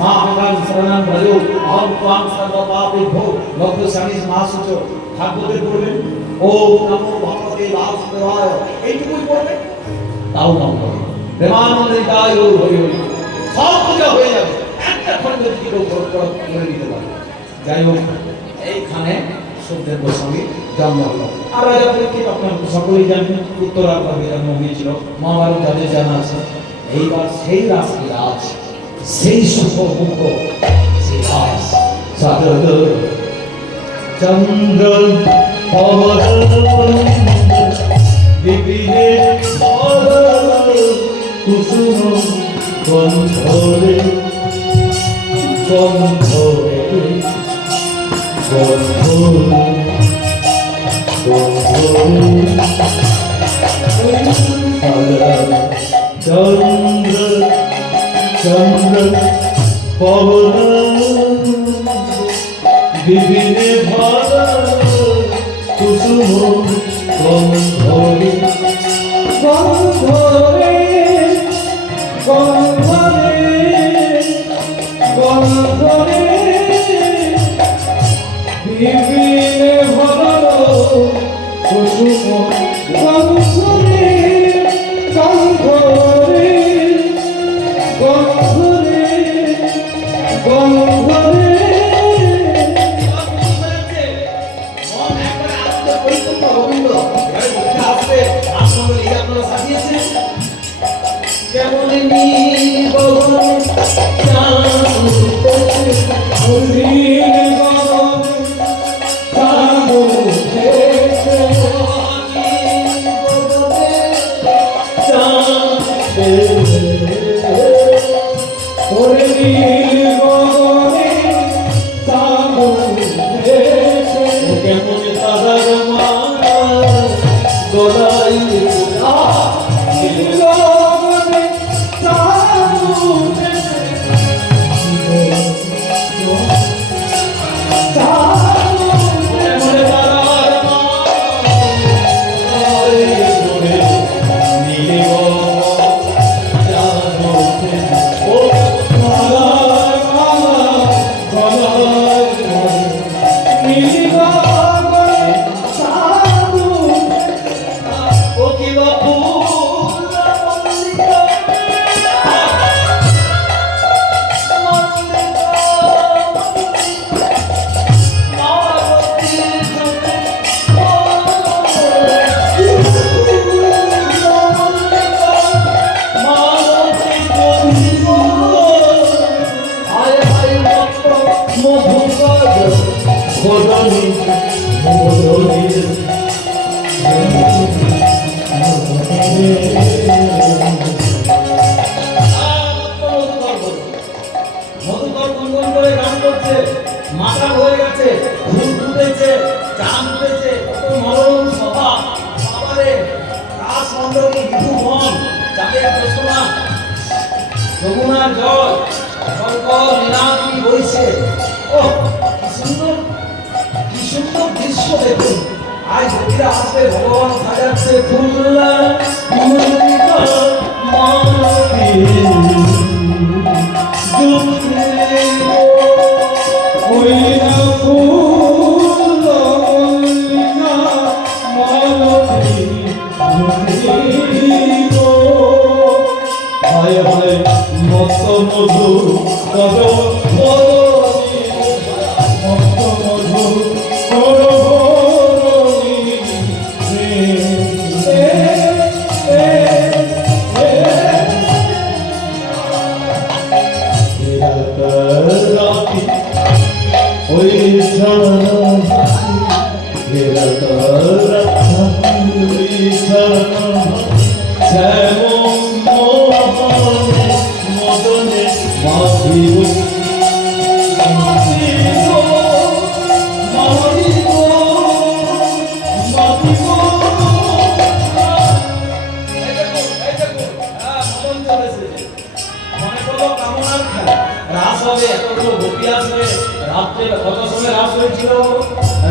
মামেকং শরণং ভজো অহং ত্বাং সর্বপাপেভ্যো মোক্ষয়িষ্যামি মা শুচো। ভাগবতে পড়বেন ওম নমো ভগবতে বাসুদেবায়, এইটুকুই পড়বেন, তাও নাম করবেন প্রেমানন্দিতায় হরি হরি, সব পূজা হয়ে যাবে। একটা খন্ড যদি কেউ করে দিতে পারে। যাই হোক, এইখানে সুখদেব গোস্বামী জন্ম হলো। আর রাজা পরীক্ষিত আপনারা সকলেই জানেন, উত্তরার ভাবে জন্ম হয়েছিল, মহাভারত যাদের জানা আছে। এইবার সেই রাজ, সেই সুখ মুখ, সেই রাজ সাদর চন্দ্র বিপিনে কুসুম গন্ধরে গন্ধরে গন্ধরে চন্দ্র চন্দ্র পবন বিপিনে ভরা কুসুম গন্ধরে গন্ধরে গন্ধরে গন্ধরে বিপিনে ভরা কুসুম গন্ধরে গন্ধরে গন্ধরে গন্ধরে। কেমন নীল গগন কেমন তারার মা গলাই Bye. বদনে বদনে মধুকর গুনগুন করে গান করছে, মাথা হয়ে গেছে, ঘুম উঠেছে, চাঁদ উঠেছে, কত মনোরম সভা, বাবারে রাস মণ্ডলী বিধু বন, চাঁদের জোছনা, যমুনার জল, স্বল্প নীলাদ্রি বইছে। ওহ, কি সুন্দর দৃশ্য দেখুন। আজ গোপীরা আসবে, ভগবান সাজাচ্ছে ফুল্লা মল্লিকা মালতী মধু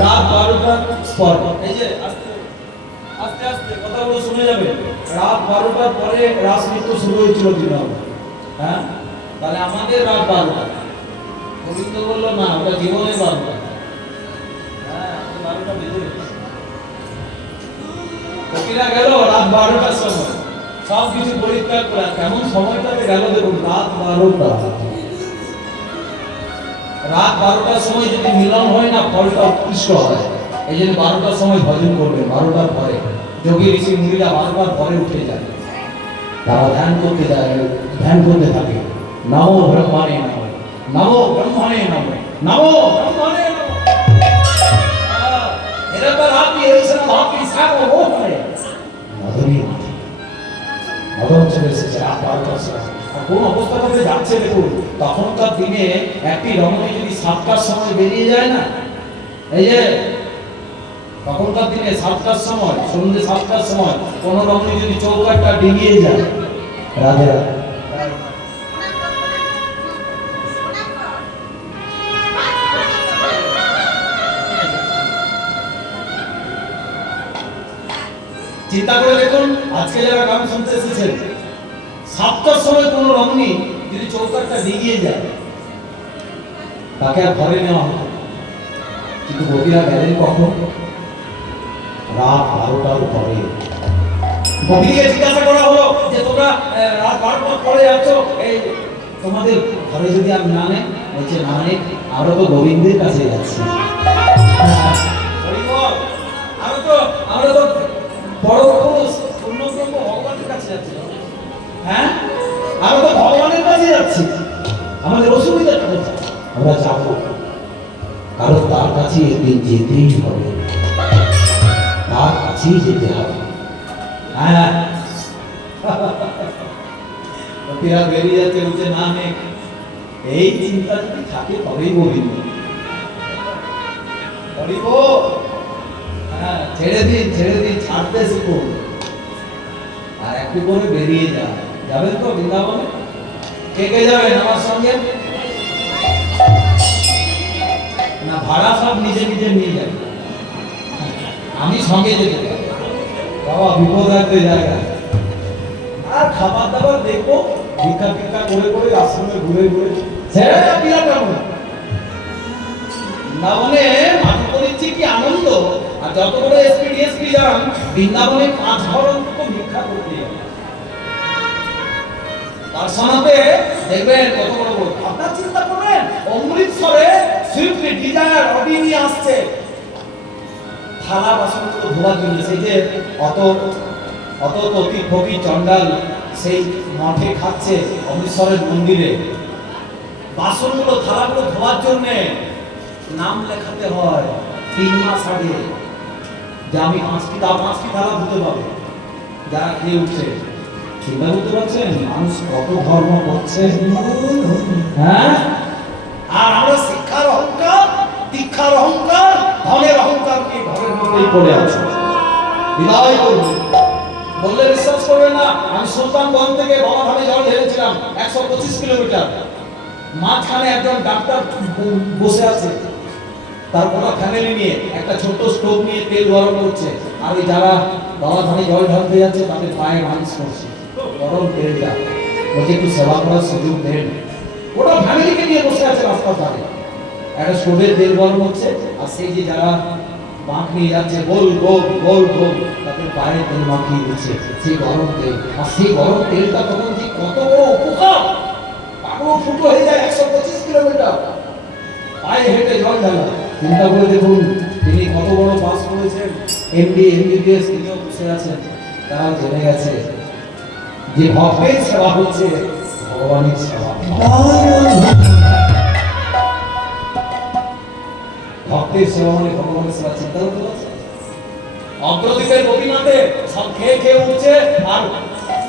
রাত 12টার পর। এই যে আস্তে আস্তে কথাগুলো শুনে যাবে। রাত 12টার পরে রাস নৃত্য শুরু হয়েছিল দিনের। হ্যাঁ, তাহলে আমাদের রাত 12টা। গোবিন্দ বললো না, ওটা জীবনে 12টা। হ্যাঁ, 12টা বেজে গেছে। কপিরা গেল রাত 12টার সময়, সব কিছু পরিত্যাগ করে। কেমন সময়টাতে গেল দেখুন, রাত 12টা। রাত 12টার সময় যদি মিলন হয় না, ফলটা উৎকৃষ্ট হয়। এই জন্য 12টার সময় ভজন করবে। 12টার পরে যোগী ঋষি মুনিরা 12টার পরে উঠে যায়, তারা ধ্যান করতে যায়, ধ্যান করতে থাকে। নমো ব্রহ্মাণে নমঃ, নমো ব্রহ্মাণে নমঃ, নমো ব্রহ্মাণে নমঃ। এরা তো রাতি এসে ভাবি সাগো ও হয় মধুরী মদন চলে এসেছে রাত 12টার সময়। কোন অবস্থা করে যাচ্ছে দেখুন। তখনকার দিনে একটি রমণী যদি 7টার সময় বেরিয়ে যায় না, এই যে তখনকার দিনে 7টার সময়, সন্ধ্যে 7টার সময় কোন রমণী যদি চৌকাঠটা ডিঙিয়ে যায়, রাধে রাধে, চিন্তা করে দেখুন। আজকে যারা গান শুনতে এসেছেন, 7টার সময় কোন রমণী যদি চৌকাঠটা ডিঙিয়ে যায়, তাকে আর ঘরে নেওয়া হতো। কিন্তু গোপীরা গেলেন কখন? রাত 12টার পরে। গোপীকে জিজ্ঞাসা করা হলো যে তোমরা রাত 12টার পরে যাচ্ছ, এই তোমাদের ঘরে যদি আমি না নেই, বলছে না নেই, আমরা তো গোবিন্দের কাছে যাচ্ছি। আমরা তো বড় পুরুষ পূর্ণব্রহ্ম ভগবানের কাছে যাচ্ছি। হ্যাঁ, আমরা তো ভগবানের কাছে যাচ্ছি। আমাদের অসুবিধাটা কোথায়? আমরা যাবো, কারণ তার কাছে একদিন যেতেই হবে, তার কাছেই যেতে হবে। হ্যাঁ, লোকেরা বেরিয়ে যাচ্ছে, বলছে না নেই। এই চিন্তা যদি থাকে তবেই গোবিন্দ বলিব। হ্যাঁ, ছেড়ে দিন ছাড়তে শিখুন, আর একটু করে বেরিয়ে যাবেন তো বৃন্দাবনে। কে কে যাবেন আমার সঙ্গে? না, ভাড়া সব নিজে নিজে নিয়ে যাবে, আমি সঙ্গে যেতে পারি। বাবা বিপদ রাখতে জায়গা, আর খাবার দাবার দেখবো, ভিক্ষা ভিক্ষা করে করে আশ্রমে ঘুরে ঘুরে ছেড়ে বিরাট আনন্দ। বৃন্দাবনে মাঝে করেছি কি আনন্দ। আর যত বড় এসপি ডিএসপি যান, বৃন্দাবনে 5 ঘর অন্তত ভিক্ষা করতে হবে। তার সাথে দেখবেন কত বড় বড়। আপনার চিন্তা করবেন, অমৃতসরে সুইফট ডিজায়ার অডি নিয়ে আসছে থালা বাসনগুলো ধোয়ার জন্য। সেই যে অত অতি ফকির চন্ডাল সেই মাঠে খাচ্ছে অমৃতসরের মন্দিরে, বাসনগুলো থালাগুলো ধোয়ার জন্য নাম লেখাতে হয় 3 মাস আগে, যে আমি 5টি ধারা ধুতে পারবো যারা খেয়ে উঠছে। চিন্তা করতে পারছেন মানুষ কত ধর্ম করছে? হ্যাঁ, আর আমরা শিক্ষার অহংকার, দীক্ষার অহংকার, ধনের অহংকার কি ঘরের মধ্যেই পড়ে আছে। বিদায় করবো বললে বিশ্বাস করবে না, আমি সুলতানগঞ্জ থেকে বাবাধামে জল ঢেলেছিলাম 125 কিলোমিটার। মাঝখানে একজন ডাক্তার বসে আছে, তার পুরো ফ্যামিলি নিয়ে একটা ছোট্ট স্টোভ নিয়ে তেল গরম করছে, আর ওই যারা বাবাধামে জল ঢালতে যাচ্ছে তাদের পায়ে মালিশ করছে গরম তেলটা, বলছে একটু সেবা করার সুযোগ দেন। ওটা ফ্যামিলিকে নিয়ে বসে আছে রাস্তার ধারে, একটা স্টোভের তেল গরম হচ্ছে, আর সেই যে যারা বাঁক নিয়ে যাচ্ছে গোল গোল গোল গোল, তাদের পায়ে তেল মাখিয়ে দিচ্ছে সেই গরম তেল। আর সেই গরম তেলটা তখন যে কত বড় উপকার, পাগল ফুটো হয়ে যায় 125 কিলোমিটার পায়ে হেঁটে জল ঢালা। চিন্তা করে দেখুন তিনি কত বড় পাস করেছেন, এমডি এমবিবিএস তিনিও বসে আছেন। তারা জেনে গেছে যে ভক্তের সেবা হচ্ছে ভগবানের সেবা। ভক্তের সেবা মানে ভগবানের সেবা। চিন্তা করতে পারছেন? অগ্রদ্বীপের গোপীনাথে সব খেয়ে খেয়ে উঠছে, আর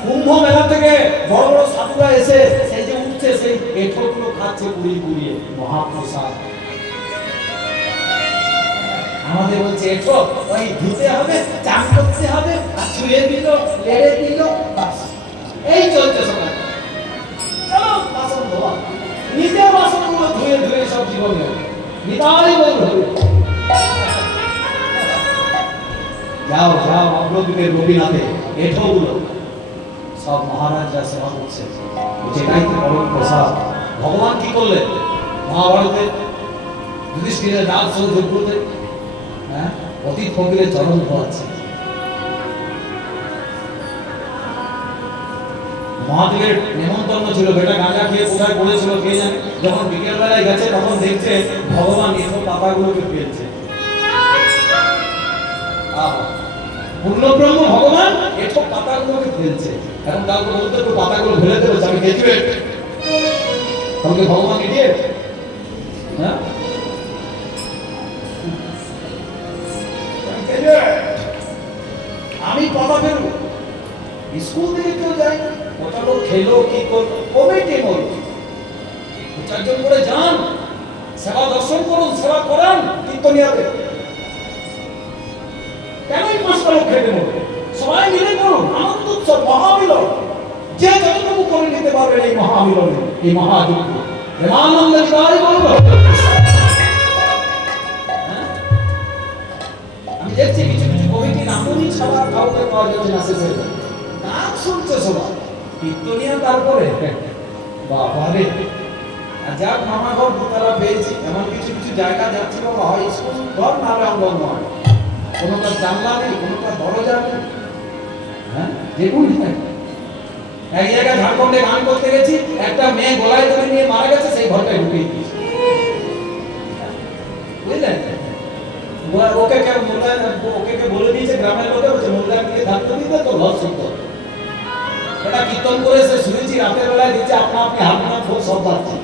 কুম্ভ মেলা থেকে বড় বড় সাধুরা এসে সেই যে উঠছে সেই এঁঠোগুলো খাচ্ছে পুড়িয়ে পুড়িয়ে, মহাপ্রসাদ। আমাদের বলছে এঁঠো ওই ধুতে হবে, চান করতে হবে, আর ছুঁয়ে দিল লেড়ে দিল, এই চলছে সবাই। চলো বাসন ধোয়া, নিজের বাসনগুলো ধুয়ে ধুয়ে সব জীবনে বিদায় বলবে। যাও যাও অগ্রদ্বীপের গোপীনাথে এঁঠোগুলো সব মহারাজরা সেবা করছে, যেটাই তো পরম প্রসাদ। ভগবান কি করলেন মহাভারতে? যুধিষ্ঠিরের রাজ সৌধে হ্যাঁ অতীত ফকিরের চরণ ধোয়াচ্ছে। মহাদেবের নেমন্তন্ন ছিল, বেটা গাঁজা খেয়ে কোথায় পড়েছিল কে জানে, যখন বিকেল বেলায় গেছে তখন দেখছে ভগবান এসব পাতাগুলোকে ফেলছে। পূর্ণব্রহ্ম ভগবান এসব পাতাগুলোকে ফেলছে। এখন কাউকে বলতে একটু পাতাগুলো ফেলে দেবে, আমি গ্রাজুয়েট, কাউকে ভগবান ইডিয়েট? হ্যাঁ, আমি পাতা ফেলবো? স্কুল থেকে কেউ যায় না, ওটা লোক খেলো কি করলো, কমিটি বল 4জন করে যান, সেবা দর্শন করুন, সেবা করান কীর্তনিয়াতে। কেনই 5টা লোক খেতে বলবে? সবাই মিলে করুন, আনন্দ উৎসব, মহামিলন। যে যতটুকু করে নিতে পারবেন এই মহামিলনে, এই মহাযজ্ঞ প্রেমানন্দে বিদায় বলবো। আমি দেখছি কিছু কিছু কমিটি নামুনি ছাড়া কাউকে পাওয়া যাচ্ছে না, শেষে গান শুনছে সবাই কীর্তনিয়া। তারপরে বাবারে যাক মামা ঘর দোতলা পেয়েছি, এমন কিছু কিছু জায়গা যাচ্ছি বাবা, হয় স্কুল ঘর না হয় অঙ্গনওয়াড়ি, কোনোটা জানলা নেই, কোনোটা দরজা নেই। হ্যাঁ, দেখুন এক জায়গায় ঝাড়খণ্ডে গান করতে গেছি, একটা মেয়ে গলায় ধরে নিয়ে মারা গেছে, সেই ঘরটায় ঢুকিয়ে দিয়েছে। বুঝলেন? ওকে বলে দিয়েছে গ্রামের লোকে, বলছে মোল্লার দিকে থাকতে দিতে তো লস শিখতে হবে। এটা কীর্তন করে সে শুনেছি, রাতের বেলায় দিচ্ছে আপনা আপনি হারমোনিয়াম খুব সব বাজছে।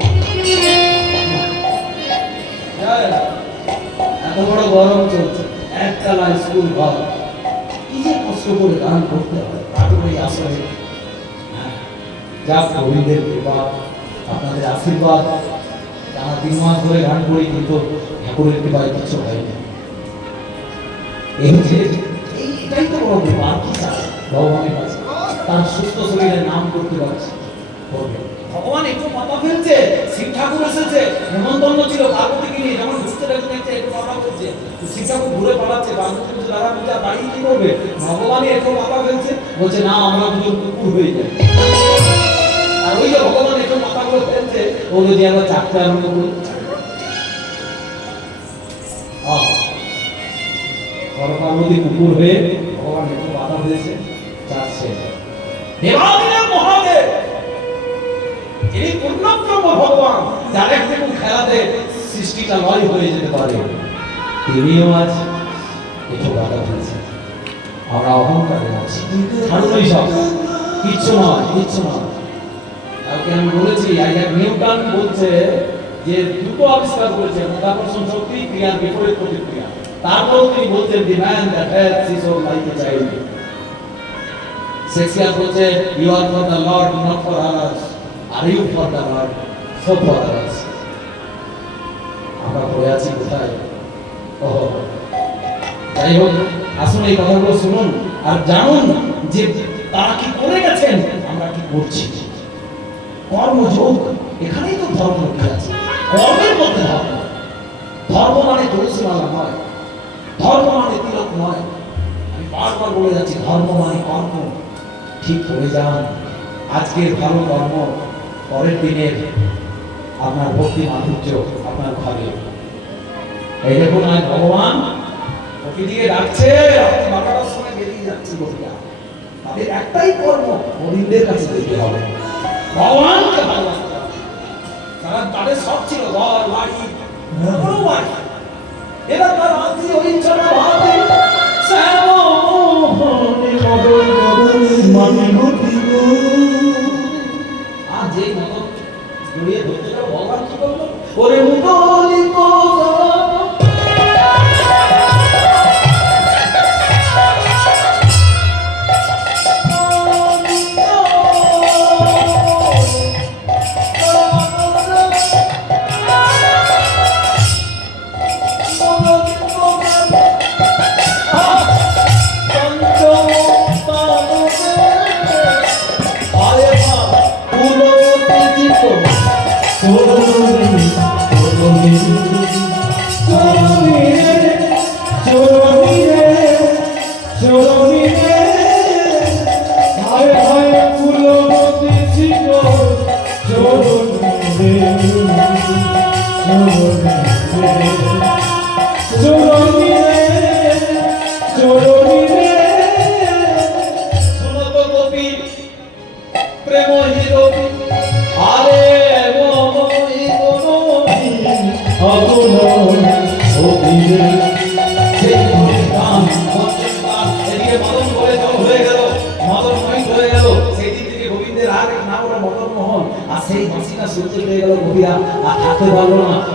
এত বড় গরম চলছে, একতলা স্কুল ঘর, কি যে কষ্ট করে গান করতে হয় তারপরে আসলে। যাক গোবিন্দের কৃপা, আপনাদের আশীর্বাদ, টানা 3 মাস ধরে গান করি কিন্তু ঠাকুরের কৃপায় কিছু হয়নি। এটাই তো বড় কৃপা, আর কি চাই ভগবানের কাছে? তার সুস্থ শরীরের নাম করতে পারছি। ভগবান একটু পাতা ফেলছে, শিব ঠাকুর এসেছে, নেমন্তন্ন ছিল পার্বতীকে নিয়ে, যেমন ঘুরতে দেখতে একটু পাতা ফেলছে, শিব ঠাকুর ঘুরে পালাচ্ছে, পার্বতী বলছে দাদা পূজা বাড়ি কি করবে? ভগবানই একটু পাতা ফেলছে, বলছে না আমরা দুজন কুকুর হয়ে যাই। আর ওই যে ভগবান একটু পাতাগুলো ফেলছে, ও যদি আমরা চাকতে আরম্ভ করি, পার্বতী কুকুর হয়ে ভগবান একটু পাতা ফেলছে, চাচ্ছে। দেবাদিদেব মহাদেব যিনি পূর্ণব্রহ্ম ভগবান, যার একটু খেলাতে সৃষ্টিটা লয় হয়ে যেতে পারে, তিনিও আজ একটু বাধা ফেলছেন। আমরা অহংকারে আছি, ছাড়ুনই সব, কিচ্ছু নয়, কিচ্ছু নয়। কালকে আমি বলেছি নিউটন বলছে যে দুটো আবিষ্কার করেছেন, মাধ্যাকর্ষণ শক্তি, ক্রিয়ার বিপরীত প্রতিক্রিয়া। তারপরেও তিনি বলছেন the man that has his own like a child. Shakespeare বলছে you are for the Lord not for others, আর you for the Lord so for others. আমরা পড়ে আছি কোথায়? ও যাই হোক, আসুন এই কথাগুলো শুনুন আর জানুন যে তারা কি করে গেছেন, আমরা কি করছি। কর্মযোগ, এখানেই তো ধর্ম লুকিয়ে আছে। কর্মের মধ্যে ধর্ম। ধর্ম মানে তুলসীমালা নয়, ধর্ম মানে তিলক নয়। আমি বারবার বলে যাচ্ছি, ধর্ম মানে কর্ম। ঠিক করে যান। আজকের ভালো কর্ম পরের দিনের আপনার ভক্তি মাধুর্য আপনার ঘরে। এই দেখুন, আজ ভগবান প্রকৃতিকে ডাকছে, রাত্রি 12টার সময় বেরিয়ে যাচ্ছে গোপীরা। তাদের একটাই কর্ম, হরিণদের কাছে যেতে হবে, ভগবানকে ভালোবাসতে হবে। তাদের সব ছিল ঘর বাড়ি, বড় বাড়ি। এরা তার আদি ওই ছাড়া ভাবে আর যে মতন জড়িয়ে ধরতে যাও, ভগবান কি করলো? ওরে মুদলিত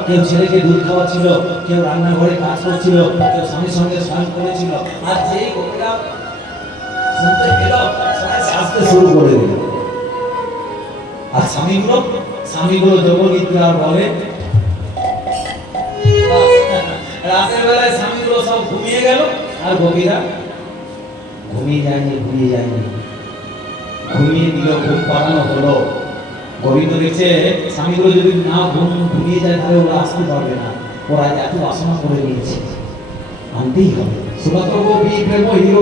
কেউ ছেলেকে দুধ খাওয়াচ্ছিল, কেউ রান্নাঘরে কাজ করছিল, কেউ স্বামীর সঙ্গে স্নান করেছিল। আর যেই গোপীরা শুনতে পেল, সবাই সাজতে শুরু করে দিল। আর স্বামীগুলো যোগনিদ্রা বলে। রাতের বেলায় স্বামীগুলো সব ঘুমিয়ে গেল, আর গোপীরা ঘুমিয়ে যায়নি। ঘুমিয়ে দিল, ঘুম পাড়ানো হলো। গোবিন্দ দেখছে স্বামীগুলো যদি না ঘুমিয়ে যায় তাহলে ওরা আসতে পারবে না, ওরা এত বাসনা করে নিয়েছে, আনতেই হবে। সুমাত্র গোপী প্রেম হির